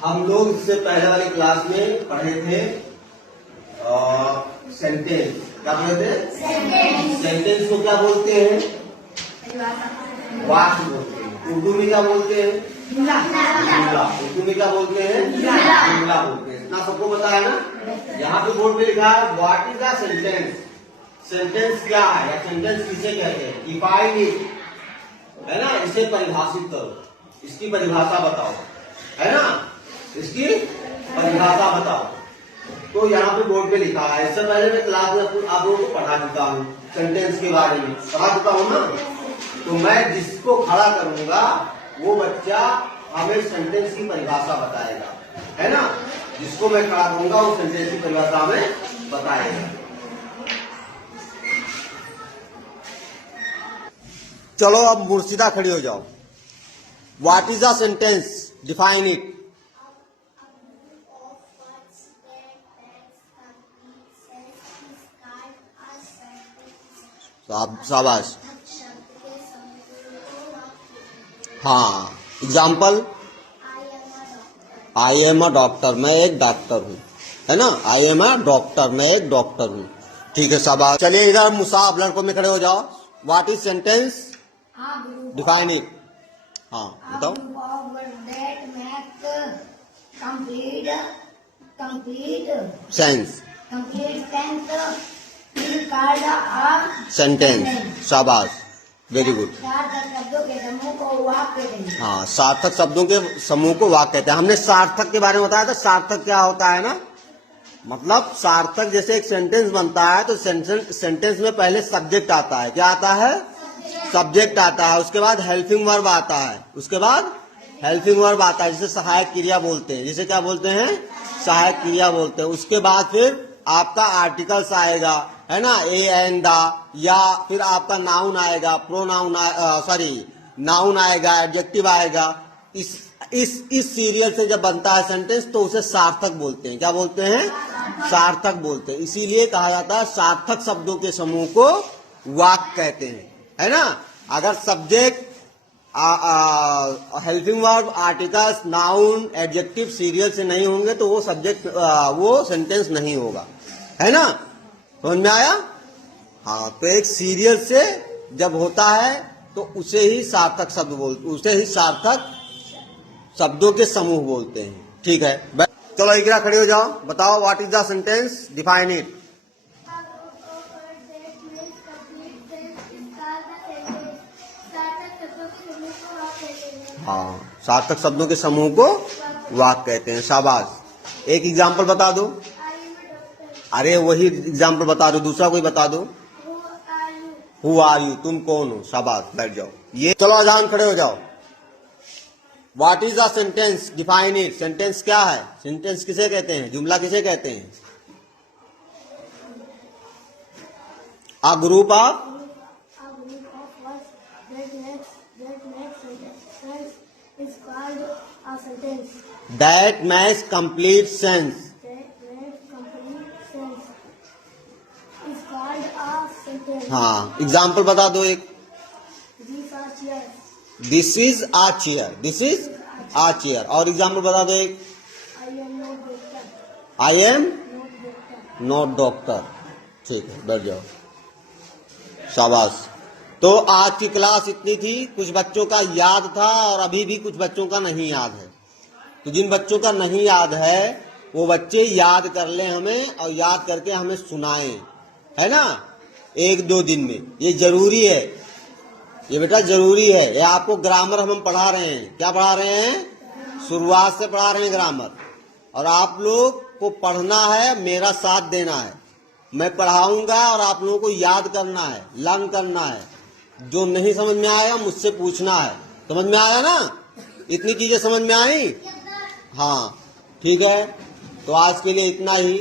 हम लोग इससे पहले वाली क्लास में पढ़े थे सेंटेंस। क्या पढ़े थे? सेंटेंस को क्या बोलते हैं? वाक्य बोलते हैं। उर्दू में क्या बोलते हैं? जुमला। उर्दू में क्या बोलते हैं? जुमला बोलते हैं। इतना सबको पता है ना? यहाँ पे बोर्ड पे लिखा है what is the sentence. Sentence क्या है या सेंटेंस किसे कहते हैं? डिफाइन इट, है ना? इसे परिभाषित करो, इसकी परिभाषा बताओ, है ना? इसकी परिभाषा बताओ। तो यहाँ पे बोर्ड पे लिखा है। इससे पहले मैं क्लास में आप लोगों को पढ़ा चुका हूँ, सेंटेंस के बारे में पढ़ा चुका हूँ ना। तो मैं जिसको खड़ा करूंगा वो बच्चा हमें सेंटेंस की परिभाषा बताएगा, है ना? जिसको मैं खड़ा करूंगा वो सेंटेंस की परिभाषा हमें बताएगा। चलो अब मुर्शिदा खड़ी हो जाओ। What is the sentence? Define it. शाबाश। हाँ, example. I am a doctor, मैं एक डॉक्टर हूँ, है ना? आई एम अ डॉक्टर, मैं एक डॉक्टर हूँ। ठीक है, शाबाश। चलिए इधर मुसाब लड़कों में खड़े हो जाओ। What is sentence? Define it. हाँ बताओ। सेंस। सेंटेंस। शाबाश, वेरी गुड। हाँ, सार्थक शब्दों के समूह को वाक्य कहते हैं। हमने सार्थक के बारे में बताया था। सार्थक क्या होता है ना, मतलब सार्थक जैसे एक सेंटेंस बनता है तो सेंटेंस में पहले सब्जेक्ट आता है। क्या आता है? सब्जेक्ट आता है। उसके बाद हेल्पिंग वर्ब आता है। उसके बाद हेल्पिंग वर्ब आता है जिसे सहायक क्रिया बोलते हैं। जिसे क्या बोलते हैं? सहायक क्रिया बोलते हैं। उसके बाद फिर आपका आर्टिकल्स आएगा, है ना? ए एंड द, या फिर आपका नाउन आएगा, प्रोनाउन, नाउन आएगा, एडजेक्टिव आएगा। इस सीरियल से जब बनता है सेंटेंस तो उसे सार्थक बोलते हैं। क्या बोलते हैं? सार्थक बोलते हैं। इसीलिए कहा जाता है सार्थक शब्दों के समूह को वाक्य कहते हैं, है ना? अगर subject, helping verb, articles, noun, adjective serial से नहीं होंगे तो वो सब्जेक्ट, वो सेंटेंस नहीं होगा, है ना? समझ में आया? हाँ, तो एक सीरियल से जब होता है तो उसे ही सार्थक शब्द बोलते, उसे ही सार्थक शब्दों के समूह बोलते हैं। ठीक है, चलो इकरा खड़े हो जाओ। बताओ what is the sentence? Define it. हाँ, सार्थक शब्दों के समूह को वाक्य कहते हैं। शाबाश। एक एग्जाम्पल बता दो। अरे वही एग्जाम्पल बता दो, दूसरा कोई बता दो। हु आर यू, तुम कौन हो? शाबाश, बैठ जाओ। ये चलो अजान खड़े हो जाओ। What is the sentence? Define it. Sentence क्या है? सेंटेंस किसे कहते हैं? जुमला किसे कहते हैं? A group of that makes complete sense. हाँ, एग्जाम्पल बता दो एक। This is a chair, this is a chair. और एग्जाम्पल बता दो एक। I am not doctor. ठीक है, बैठ जाओ। शाबाश। तो आज की क्लास इतनी थी। कुछ बच्चों का याद था और अभी भी कुछ बच्चों का नहीं याद है। तो जिन बच्चों का नहीं याद है वो बच्चे याद कर लें हमें, और याद करके हमें सुनाएं, है ना? 1-2 दिन में। ये जरूरी है, ये बेटा जरूरी है। ये आपको ग्रामर हम पढ़ा रहे हैं। क्या पढ़ा रहे हैं? शुरुआत से पढ़ा रहे हैं ग्रामर। और आप लोग को पढ़ना है, मेरा साथ देना है। मैं पढ़ाऊंगा और आप लोगों को याद करना है, लर्न करना है। जो नहीं समझ में आएगा मुझसे पूछना है। समझ में आया ना? इतनी चीजें समझ में आई? हाँ, ठीक है। तो आज के लिए इतना ही।